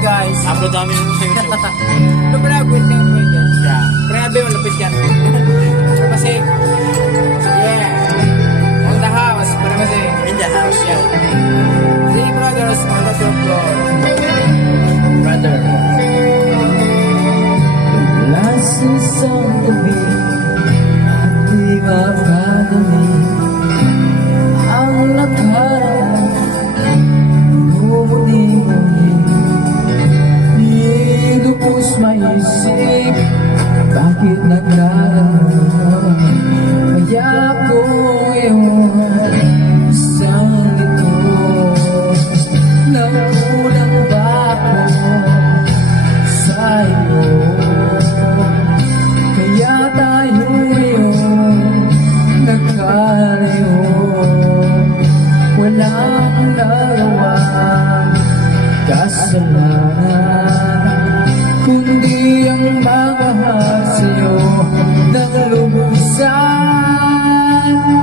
guys. Upload namin yun sa YouTube. Lubragod na yung guys. Yeah. Grabe, malapit yan. Kasi, yeah. On the house. Para kasi, In the house, yeah. Three brothers on the third floor. Brother. Last is on the beat. Di mapagami ang nakaraan. Muli-muli nilubos maisip. Bakit nagkakaroon? Kaya ko ngayon isang ito. Nakulang ba ako sa iyo? Kaya tayo ngayon nagkalayo. Walang nagawa kasalanan, kundi ang magmahal sa'yo ng lubusan.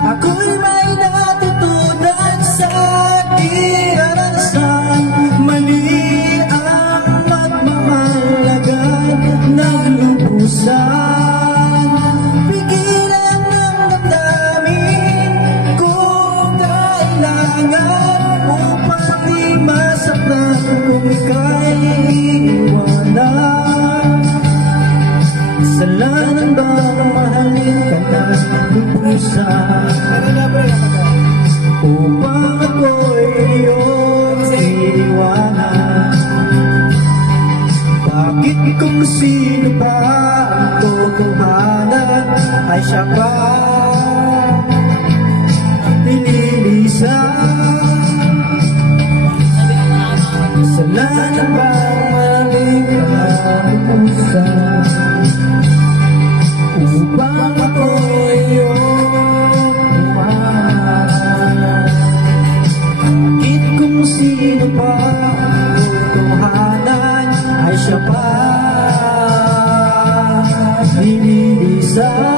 Ako'y may natutunan sa aking karanasan. Mali ang magmamahalagan ng lubusan. Pigilan ng damdamin kung kailangan upang di masaktan kung ika'y iiwanan. Kasalanan bang mahalin ka ng lubusan upang ako'y iyong iiwanan? Bakit kung sino pa ang tutuhanan ay siya pa nililisan? Kasalanan bang mahalin ka ng lubusan upang ako'y iyong iwanan? Bakit kung sino pa ang tutuhanan ay siya pa nililisan?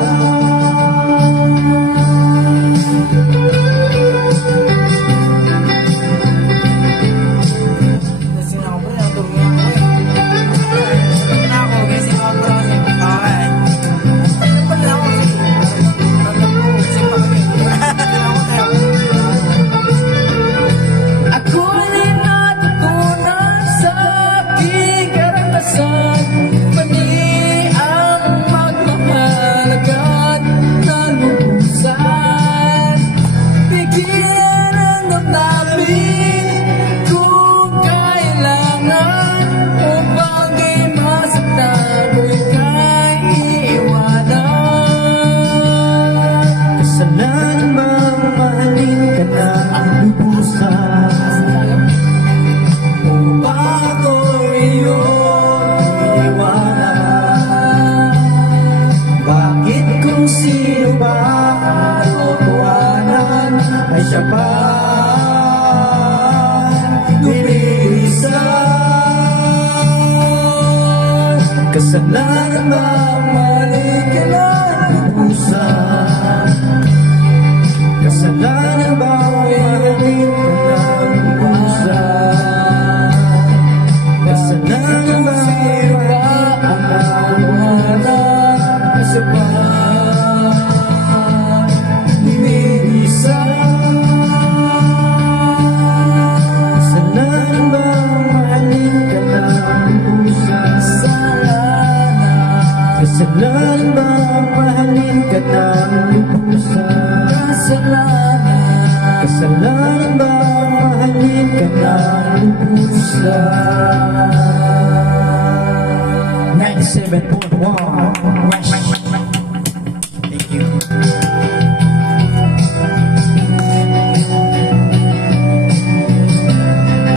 Sino ba ang tutuhanan ay siya pa nililisan? Kasalanan ba mali ka ng lubusan? Kasalanan ba mahalin ka ng lubusan? Kasalanan ba ang nawalan kasi pa kasalanan ba mahalin ka ng lubusan? Kasalanan ba mahalin ka ng lubusan? 97.1